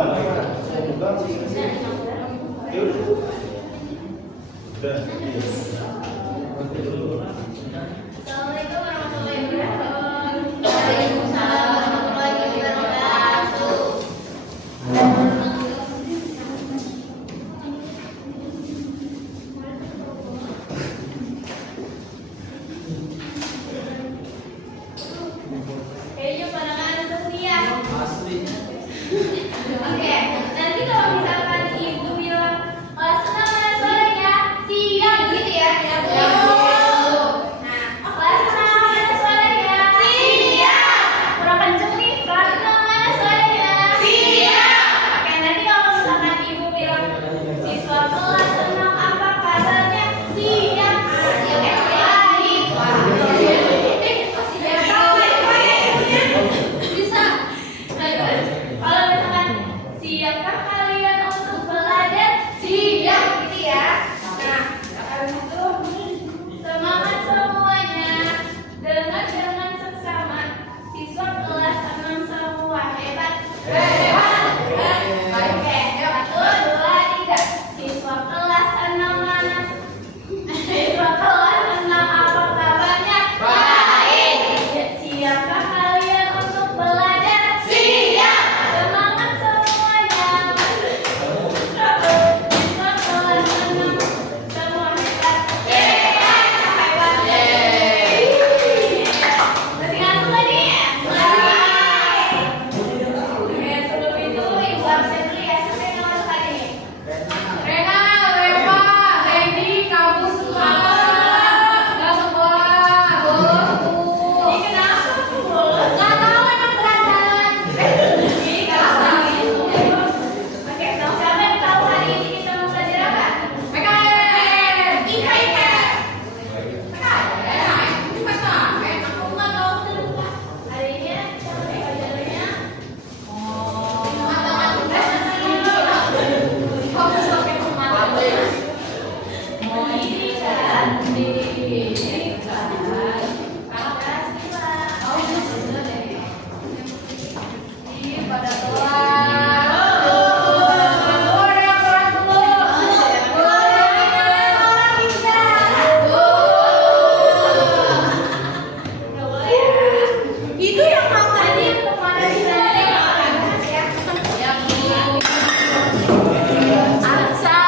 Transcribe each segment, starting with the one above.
Assalamualaikum warahmatullahi wabarakatuh. Waalaikumsalam warahmatullahi wabarakatuh. Kayaknya pada ngantuk nih ya. Oke, nanti kalau misalkan ibu bilang kelas 6 mana suaranya siap gitu ya. Nah, kelas 6 mana suaranya siap. Kurang kenceng nih, kelas 6 mana suaranya siap. Oke, nanti kalau misalkan ibu bilang siswa kelas 6 apa kabarnya siap. Bisa. Kalau misalkan siapkah kalian untuk belajar? Siap gitu ya. Nah, habis itu semangat semuanya. Dengan seksama siswa kelas 6 semua hebat. Hebat. Oke, 1, 2, 3. Siswa kelas 6 mana? Siswa kelas 6 apa kabarnya? Baik. Siapkah kalian untuk belajar? Siap. Semangat semuanya. Siswa kelas 6 semua hebat. Hebat. Masih ngantuk nggak nih? Oke, sebelum itu ibu absen dulu ya. Siapa yang mau masuk hari ini? Rena, Reva, Randy, kamu semua nggak sekolah. Ini kenapa bolos? Nggak tahu emang berantakan. Ini kenapa gitu? Oke, siapa yang tahu hari ini kita mau belajar apa? PKN, IPS. PKN, aku nggak tahu lupa. Hari ini siapa yang pelajarannya? Fokus pakai mata. Oh ini cantik kan? Makasih Pak. Oh ini sudah deh. Ini pada kelas. Itu yang mau tadi kemana bisa ya? Aksa.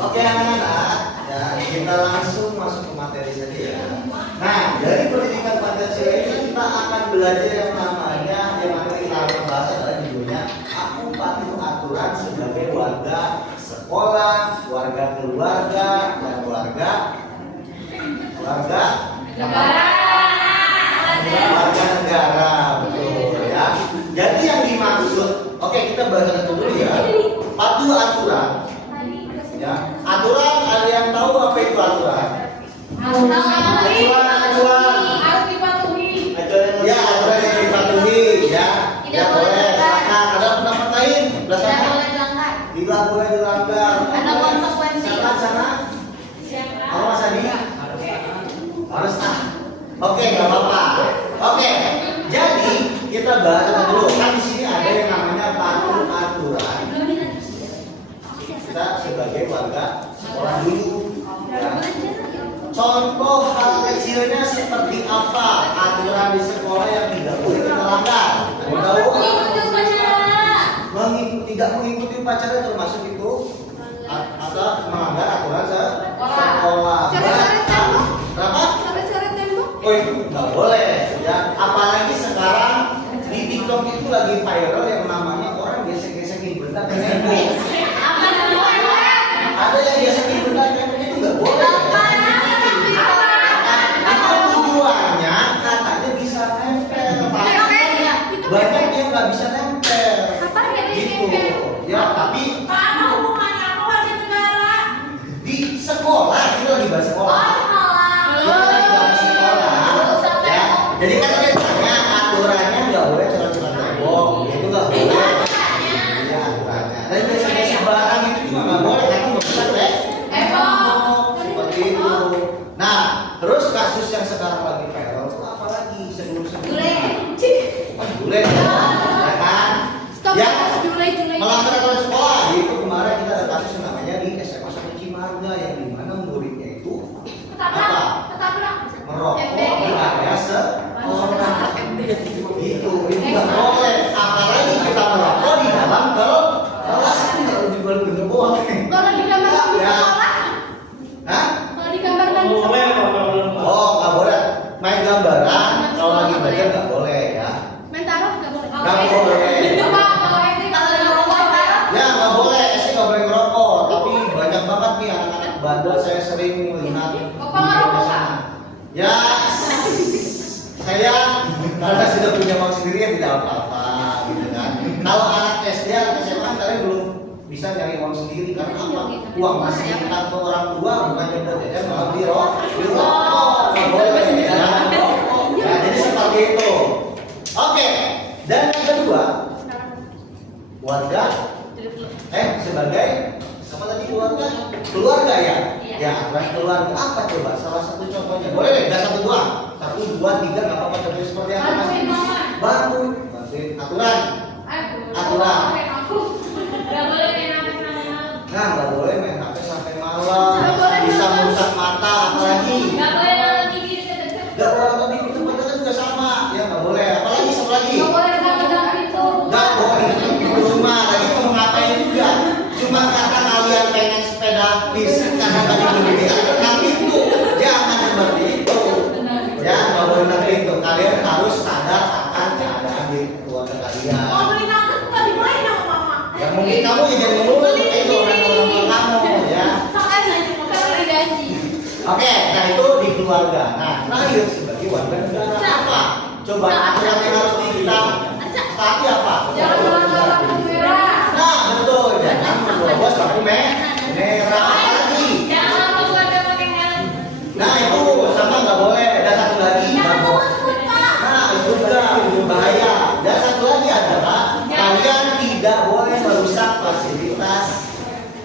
Oke anak-anak, ya, kita langsung masuk ke materi saja ya. Nah, dari pendidikan Pancasila ini kita akan belajar yang namanya yang akan kita bahas adalah judulnya aku patuh aturan sebagai warga sekolah, warga keluarga, dan warga negara, betul ya. Jadi yang dimaksud, oke kita bahas dulu ya. Patuh aturan. Ya, aturan ada yang tahu apa itu aturan? Harus dipatuhi. Ya, aturan yang dipatuhi ya. Tidak boleh dilanggar. Nah, ada pendapat lain? Tidak Belasannya? boleh dilanggar. Tidak boleh dilanggar. Ada konsekuensi. Sana. Siapa? Kamu Mas Adi? Harus ah. Oke, nggak apa-apa. Oke. Jadi kita bahas dulu. Kan di sini ada yang namanya patuh aturan. Kita sebagai warga sekolah dulu ya. Contoh hal kecilnya seperti apa aturan di sekolah yang tidak boleh kita langgar? Ada yang tahu? Tidak mengikuti upacara termasuk itu atau melanggar aturan sekolah. Kenapa? Oh itu nggak boleh ya. Apalagi sekarang di TikTok itu lagi viral yang namanya orang gesek-gesekin benda ke tembok. Ada yang gesek benda ke tembok itu nggak boleh. Itu tujuannya katanya bisa nempel. Banyak yang nggak bisa nempel. Gitu. Ya tapi yang sekarang lagi viral itu apalagi sebelum-sebelum? Dule. Bukan bule, ya kan? Stop. Ya, Dule. melanggar aturan sekolah. Itu kemarin kita ada kasus yang namanya di SMA 1 Cimarga yang dimana muridnya itu merokok di area sekolah. Itu nggak boleh. Apalagi kita merokok di dalam kelas itu nggak lebih bener bohong. Kalau digambarkan di Ya. sekolah, Hah? kalau digambarkan di sekolah, Oh, nggak boleh. Main gambaran kalau lagi belajar nggak boleh ya. main taruh nggak boleh. Nggak boleh. Coba kalau SD kalau ngerokok taruh. Ya nggak boleh, sih nggak boleh ngerokok. Tapi banyak banget nih anak-anak bandel saya sering melihat. Bapak ngerokok nggak? Ya, saya karena sudah punya uang sendiri ya tidak apa-apa, gitu kan. Kalau anak SD atau SMA kalian belum bisa nyari uang sendiri karena apa? Uang masih minta ke orang tua bukan buat jajan malah beli rokok, nggak boleh ya. Ya, jadi seperti itu. Oke, dan yang kedua warga sebagai apa tadi keluarga ya? Ya, aturan keluarga apa coba? Salah satu contohnya. Boleh deh, nggak satu dua, 1, 2, 3 nggak apa-apa. Contohnya seperti apa mas? Bantuin aturan. Aturan. Nggak boleh main HP sampai malam. Nah, nggak boleh main HP sampai malam. Bisa merusak mata, apalagi. Nggak boleh nonton TV deket-deket. Nggak boleh nonton TV tempat-tempat juga sama. Ya nggak boleh. Apalagi satu lagi. Nggak boleh pegang pintu. Nggak boleh itu cuma lagi mau ngapain juga. Cuma karena kalian pengen sepeda listrik karena tadi memberikan itu, jangan seperti itu. Ya nggak boleh nanti itu. Kalian harus sadar akan keadaan di keluarga kalian. Mau beli nugget bukan dibeliin sama mama. Ya mungkin kamu ya jangan ngomong itu orang kamu ya. Soalnya saya digaji. Oke, nah itu di keluarga. Nah, terakhir sebagai warga negara apa? Coba aturan yang harus kita taati apa? Jangan melanggar lampu merah. Nah, betul. Jangan menerobos lampu merah lagi. Jangan lupa ada pakai helm. Nah, itu sama nggak boleh. Dan satu lagi nggak boleh. Nah, itu juga bahaya. Dan satu lagi adalah kalian tidak boleh merusak fasilitas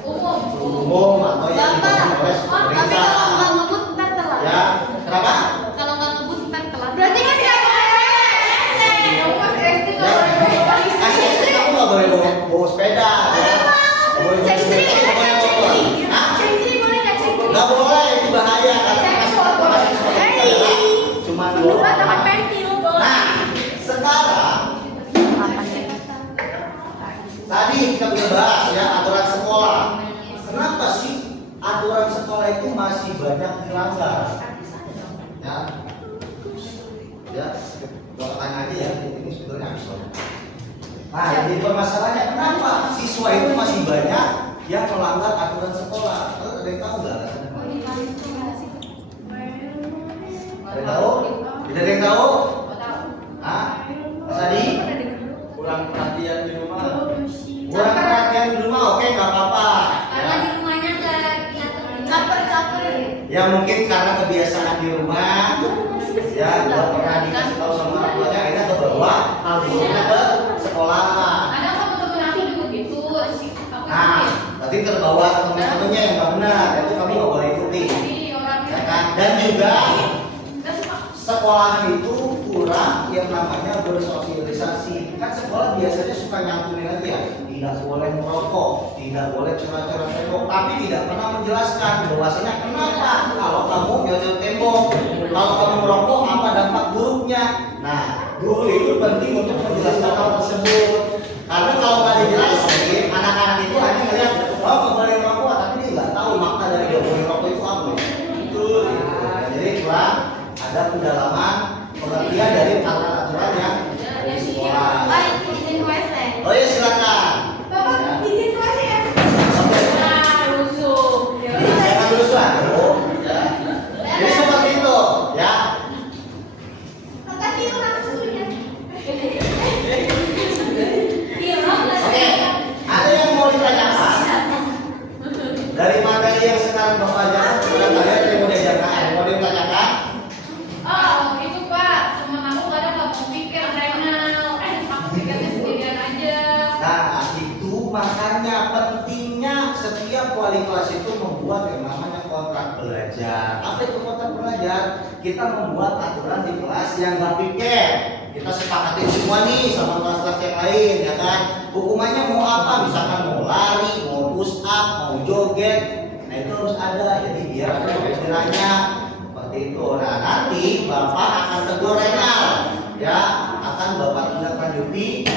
umum atau yang dibangun oleh Tapi pemerintah. kalau nggak ngebut ntar telat. Ya, kenapa? Kalau nggak ngebut ntar telat. Berarti kan tidak boleh SD. Kamu masih SD nggak boleh bawa SST kamu nggak boleh bawa sepeda. Ya. Nggak boleh bawa sepeda, nggak boleh bawa. Hah? Cengkiri boleh nggak cengkiri? Nggak boleh, itu bahaya karena informasi seperti itu adalah cuma Bukan tempat doang. pentil boleh. Nah, sekarang tadi kita udah bahas ya aturan sekolah. Kenapa sih aturan sekolah itu masih banyak dilanggar? Ya, ya, gua tanya aja ya. Ini sebetulnya absurd. Nah, jadi permasalahannya kenapa siswa itu masih banyak yang melanggar aturan sekolah? Kalian ada yang tahu nggak alasannya? Ada yang tahu? Tidak ada yang tahu? Hah? Mas Adi? Kurang perhatian di rumah. Kurang perhatian di rumah, oke nggak apa-apa. Karena di rumahnya nggak caper-caper. Ya mungkin karena kebiasaan di rumah, ya nggak pernah dikasih tahu sama orang tuanya, akhirnya kebawa hal buruknya ke sekolah. Ada teman-teman aku juga gitu. Nah, berarti terbawa ke teman-temannya yang nggak benar, itu kamu nggak boleh ikuti. Jadi orangnya Ya kan? Dan juga nggak suka. sekolahan itu kurang yang namanya bersosialisasi. Kan sekolah biasanya suka nyantumin aja ya, tidak boleh merokok, tidak boleh curhat-curhat tembok, tapi tidak pernah menjelaskan bahwasanya kenapa kalau kamu nyocok tembok, kalau kamu merokok apa dampak buruknya. Nah, guru itu penting untuk menjelaskan hal tersebut. Karena kalau nggak dijelasin, anak-anak itu hanya ngeliat, oh nggak boleh merokok, tapi dia nggak tahu makna dari nggak boleh merokok itu apa. Betul. Nah, jadi kurang ada pendalaman pengertian dari aturan-aturan yang ada di sekolah. Baik, izin WC. Oh ya silakan. Bapak izin WC ya. Oke. Nah, rusuh. Jangan dulu suatu. Ya. Jadi seperti itu, ya. Makasih lu langsung ya. Oke. Ada yang mau ditanyakan? Dari materi yang sekarang Bapak ajarkan, kepada kalian yang mau diajarkan, mau ditanyakan? Oh, itu Pak. Temen aku kadang nggak mau pikir renal. Aku pikirnya sendirian aja. Nah, itu makanya pentingnya setiap wali kelas itu itu membuat yang namanya kontrak belajar. Apa itu kontrak belajar? Kita membuat aturan di kelas yang nggak piket. Kita sepakatin semua nih sama kelas-kelas yang lain, ya kan? Hukumannya mau apa? Misalkan mau lari, mau push up, mau joget. Nah itu harus ada. Jadi biar ada pembelajarannya seperti itu. Nah nanti Bapak akan tegur Renal, ya, akan Bapak tindak lanjuti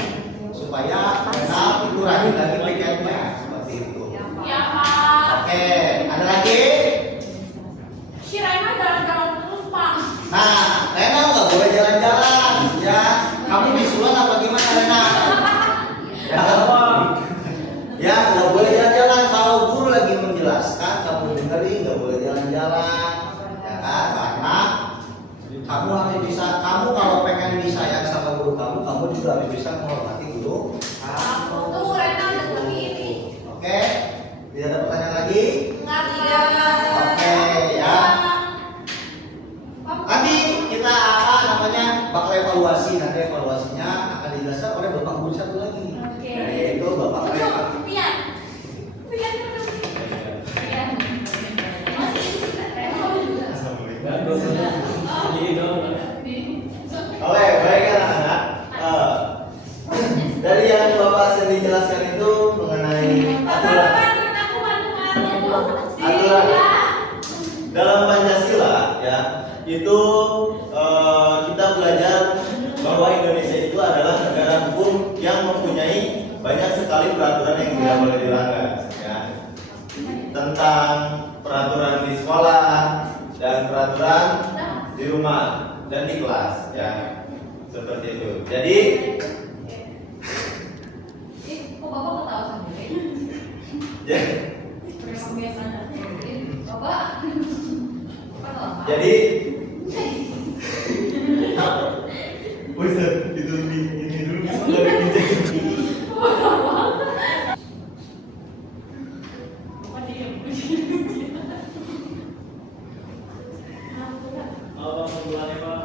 supaya Renal itu rajin lagi piketnya seperti itu. Ya Pak. Oke, ada lagi? Si Rena jalan-jalan terus Pak. Nah, Renal nggak boleh jalan-jalan, ya. Kamu bisulan apa gimana Renal? Ya, ya nggak boleh jalan-jalan. Kalau guru lagi menjelaskan, kamu dengerin, nggak boleh jalan-jalan, ya kan? Karena kamu harus bisa. Kamu kalau pengen disayang sama guru kamu juga harus bisa menghormati guru. Tuh Rena seperti ini. Oke, tidak ada pertanyaan lagi. Enggak. Oke, ya. Nanti kita apa namanya bakal evaluasi. Nanti evaluasinya akan dijelaskan oleh Bapak Guru satu lagi. Oke. Yaitu Bapak Reva. Pian. Pian. Oke, baik anak-anak. Dari yang Bapak sudah dijelaskan itu mengenai aturan dalam Pancasila, ya, itu kita belajar bahwa Indonesia itu adalah negara hukum yang mempunyai banyak sekali peraturan yang tidak boleh dilanggar, ya, tentang peraturan di sekolah dan peraturan di rumah dan di kelas, ya, seperti itu. Jadi Kok Bapak mau tahu sendiri? ya, Memang biasa Bapak. Bapak tahu apa? jadi Ustaz, itu ini dulu bisa nggak dicek dulu. Bapak diam. Apa bulannya Pak?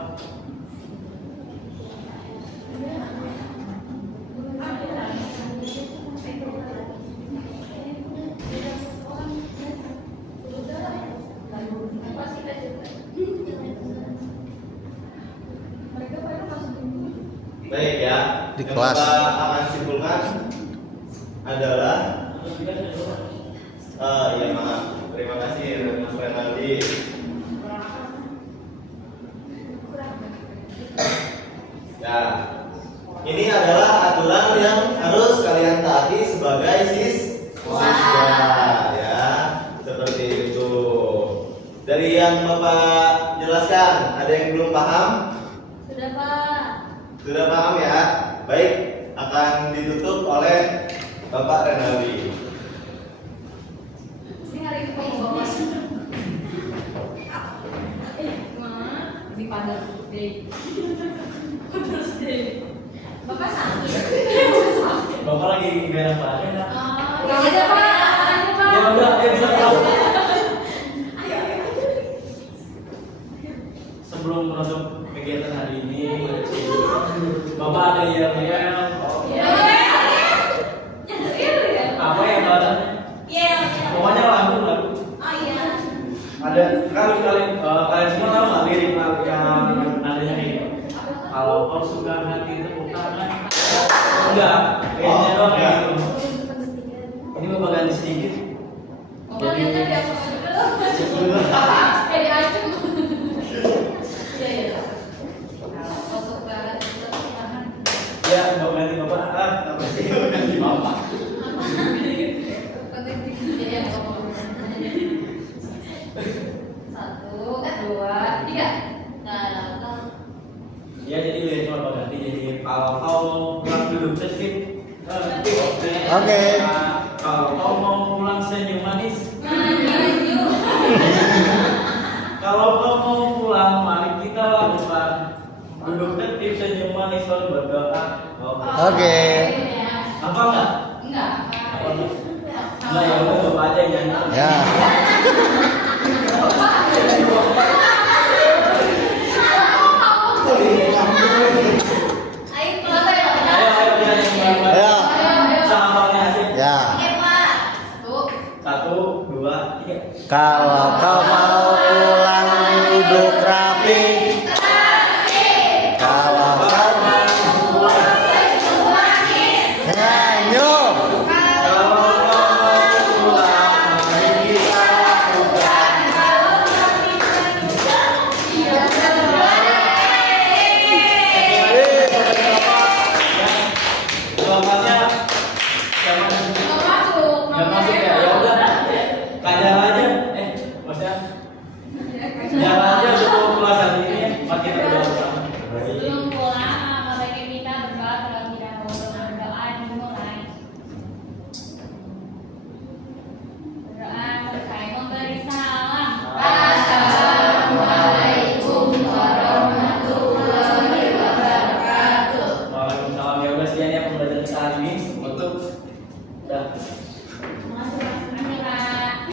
Baik ya. Di Yang kelas. Bapak akan simpulkan adalah ya maaf. Terima kasih Mas Renaldi. Ya, ini adalah aturan yang harus kalian taati sebagai siswa, ya, seperti itu. Dari yang Bapak jelaskan, ada yang belum paham? Sudah Pak. Sudah paham ya? Baik, akan ditutup oleh Bapak Renaldi. Ini hari ini mau bawa. Ini pada deh. Terus deh. Bapak sakit. Bapak lagi beres badan ya? Gak ada Pak. Ada Pak. Ya udah, ya bisa tahu. Sebelum menutup kegiatan hari ini, Bapak ada yang apa yang ada? Pokoknya lagu. Ada kalian semua tahu nggak lirik lagu yang nadanya kayak gitu? Kalau kau suka hati tepuk tangan. Enggak, kayaknya doang kayak gitu. Ini Bapak ganti sedikit. Bapak lihatnya biasa dulu. Kayak acung. Iya. Masuk banget. Ya, Bapak ganti Bapak. Apa sih? Ganti Bapak. Jadi yang ngomong. 1, 2, 3. Nah, Ya jadi lihat cuma Bapak ganti. Jadi kalau kau mau pulang duduk tertib. Oke. Kalau kau mau pulang senyum manis. Kalau kau mau pulang, mari kita lakukan duduk tertib, senyum manis, lalu berdoa. Oke. Apa enggak? Enggak. Apa enggak? Enggak, ya udah Bapak aja yang nyanyi. Ya. Ayo nyanyi bareng-bareng. Ya. Sama Bang Yasin. Ya. 1, 2, Kalau kau mau pulang duduk rapi.